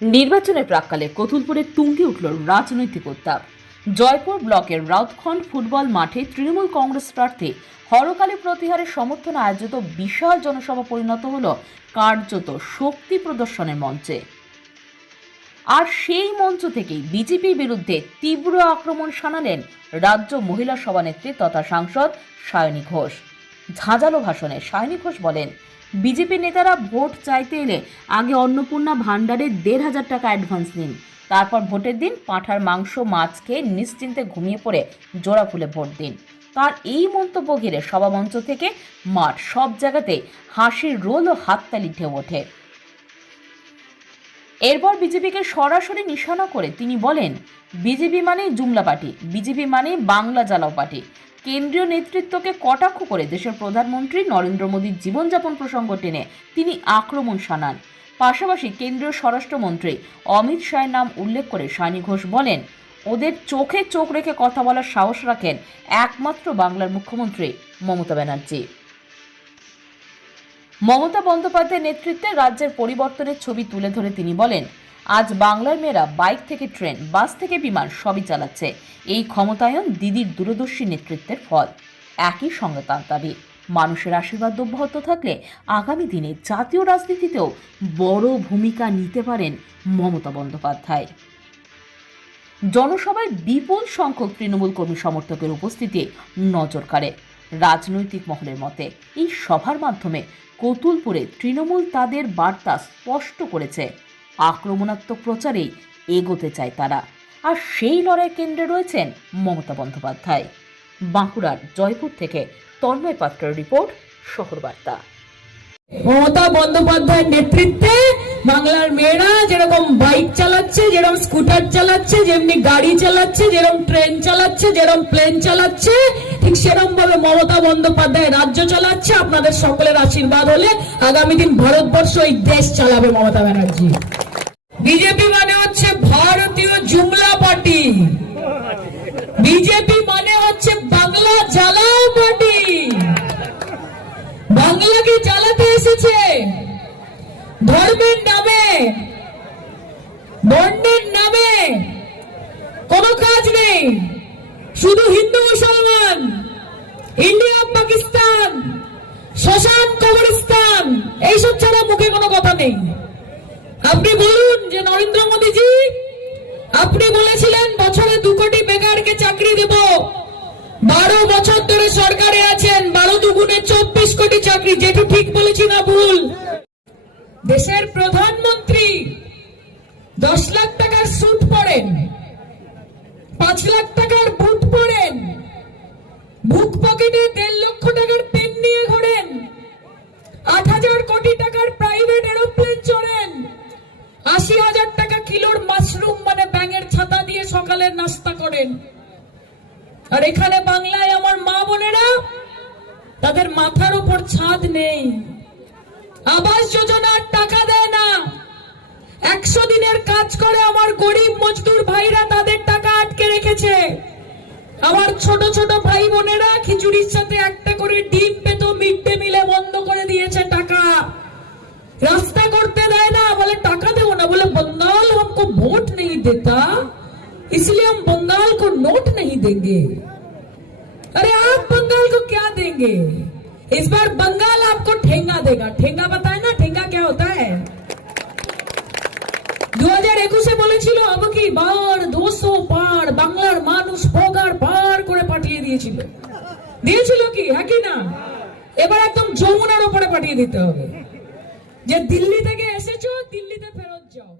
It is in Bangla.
নির্বাচনের প্রাক্কালে কতুলপুরে তুঙ্গে উঠল রাজনৈতিক উত্তাপ। জয়পুর ব্লকের রাউতখন্ড ফুটবল মাঠে তৃণমূল কংগ্রেস প্রার্থী হরকালী প্রতিহারের সমর্থনে আয়োজিত বিশাল জনসভা পরিণত হল কার্যত শক্তি প্রদর্শনের মঞ্চে। আর সেই মঞ্চ থেকেই বিজেপির বিরুদ্ধে তীব্র আক্রমণ শানালেন রাজ্য মহিলা সভানেত্রী তথা সাংসদ সায়নী ঘোষ। ঝাঁঝালো ভাষণে সায়নী ঘোষ বলেন, বিজেপি নেতারা ভোট চাইতে এলে আগে অন্নপূর্ণা ভাণ্ডারে ১,৫০০ টাকা অ্যাডভান্স নিন, তারপর ভোটের দিন পাঁঠার মাংস মাছ খেয়ে নিশ্চিন্তে ঘুমিয়ে পড়ে জোড়া ফুলে ভোট দিন। তার এই মন্তব্য ঘিরে সভামঞ্চ থেকে মাঠ সব জায়গাতেই হাসির রোল ও হাততালি ঢেউ ওঠে। এরপর বিজেপিকে সরাসরি নিশানা করে তিনি বলেন, বিজেপি মানে জুমলা পার্টি, বিজেপি মানে বাংলা জ্বালাও পার্টি। কেন্দ্রীয় নেতৃত্বকে কটাক্ষ করে দেশের প্রধানমন্ত্রী নরেন্দ্র মোদীর জীবনযাপন প্রসঙ্গ টেনে তিনি আক্রমণ শানান। পাশাপাশি কেন্দ্রীয় স্বরাষ্ট্রমন্ত্রী অমিত শাহের নাম উল্লেখ করে সায়নী ঘোষ বলেন, ওদের চোখে চোখ রেখে কথা বলার সাহস রাখেন একমাত্র বাংলার মুখ্যমন্ত্রী মমতা ব্যানার্জি। মমতা বন্দ্যোপাধ্যায়ের নেতৃত্বে রাজ্যের পরিবর্তনের ছবি তুলে ধরে তিনি বলেন, আজ বাংলার মেয়েরা বাইক থেকে ট্রেন, বাস থেকে বিমান সবই চালাচ্ছে। এই ক্ষমতায়ন দিদির দূরদর্শী নেতৃত্বের ফল। একই সঙ্গে তার দাবি, মানুষের আশীর্বাদ অব্যাহত থাকলে আগামী দিনে জাতীয় রাজনীতিতেও বড় ভূমিকা নিতে পারেন মমতা বন্দ্যোপাধ্যায়। জনসভায় বিপুল সংখ্যক তৃণমূল কর্মী সমর্থকের উপস্থিতি নজর কাড়ে। রাজনৈতিক মহলের মতে এই সভার মাধ্যমে কতুলপুরে তৃণমূল তাদের বার্তা স্পষ্ট করেছে, আক্রমণাত্মক প্রচারেই এগোতে চায় তারা। আর সেই লড়াই কেন্দ্রে রয়েছেন মমতা বন্দ্যোপাধ্যায়। বাঁকুড়ার জয়পুর থেকে তন্ময় পাত্রের রিপোর্ট, শহর বার্তা। মমতা বন্দ্যোপাধ্যায়ের নেতৃত্বে বাংলার মেয়েরা যেরকম বাইক চালাচ্ছে, যেরকম স্কুটার চালাচ্ছে, যেমনি গাড়ি চালাচ্ছে, যেরকম ট্রেন চালাচ্ছে, যেরকম প্লেন চালাচ্ছে, ঠিক সেরকম ভাবে মমতা বন্দ্যোপাধ্যায় রাজ্য চালাচ্ছে। আপনাদের সকলের আশীর্বাদ হলে আগামী দিন ভারতবর্ষ এই দেশ চালাবে মমতা ব্যানার্জি। বিজেপি মানে হচ্ছে ভারতীয় জুমলা পার্টি, বিজেপি মানে হচ্ছে বাংলা জ্বালাও পার্টি। বাংলাকে জ্বালাতে এসেছে, ধর্মের নামে, বর্ণের নামে কোনো কাজ নেই। শুধু হিন্দু মুসলমান, ইন্ডিয়া পাকিস্তান, শ্মশান কবরস্থান, এইসব ছাড়া মুখে কোনো কথা নেই। আপনি বলুন যে নরেন্দ্র মোদীজি, আপনি বলেছিলেন বছরে 2 কোটি বেকারকে চাকরি দেব। 12 বছর ধরে সরকারে আছেন, 12 দুগুণে 24 কোটি চাকরি। যেটা ঠিক বলেছি না ভুল? দেশের প্রধানমন্ত্রী 10 লাখ টাকার স্যুট পরেন, 5 লাখ টাকার বুট পরেন, বুক পকেটে 1.5 লক্ষ টাকার পেন নিয়ে ঘোরেন, 8,000 কোটি টাকার প্রাইভেট এরোপ্লেন চড়েন, 80,000 টাকা কিলোর মাশরুম মানে ব্যাঙের ছাতা দিয়ে সকালের নাস্তা করেন। আর এখানে বাংলায় আমার মা বোনেরা, তাদের মাথার উপর ছাদ নেই, আবাস যোজনার টাকা দেয় না, 100 দিনের কাজ করে আমার গরিব মজদুর ভাইরা তাদের টাকা আটকে রেখেছে। আমার ছোট ছোট ভাই বোনেরা খিচুড়ির সাথে একটা করে ডিম পেত, মিড ডে মিলে বন্ধ করে দিয়েছে টাকা। রাস্তা করতে দেয় না, বলে টাকা দেবো না, বলে बंगाल हमको वोट नहीं देता इसलिए हम बंगाल को नोट नहीं देंगे। अरे आप बंगाल को क्या देंगे? इस बार बंगाल आपको ठेंगा देगा। ठेंगा पता है ना, ठेंगा क्या होता है? 2021 বলেছিল আমাকে বার 200 পার বাংলার মানুষ পগার পার করে পাঠিয়ে দিয়েছিল। দিয়েছিল কি? হ্যাঁ কি না? এবার একদম যমুনার উপরে পাঠিয়ে দিতে হবে যে দিল্লি থেকে এসেছো, দিল্লিতে ফেরত যাও।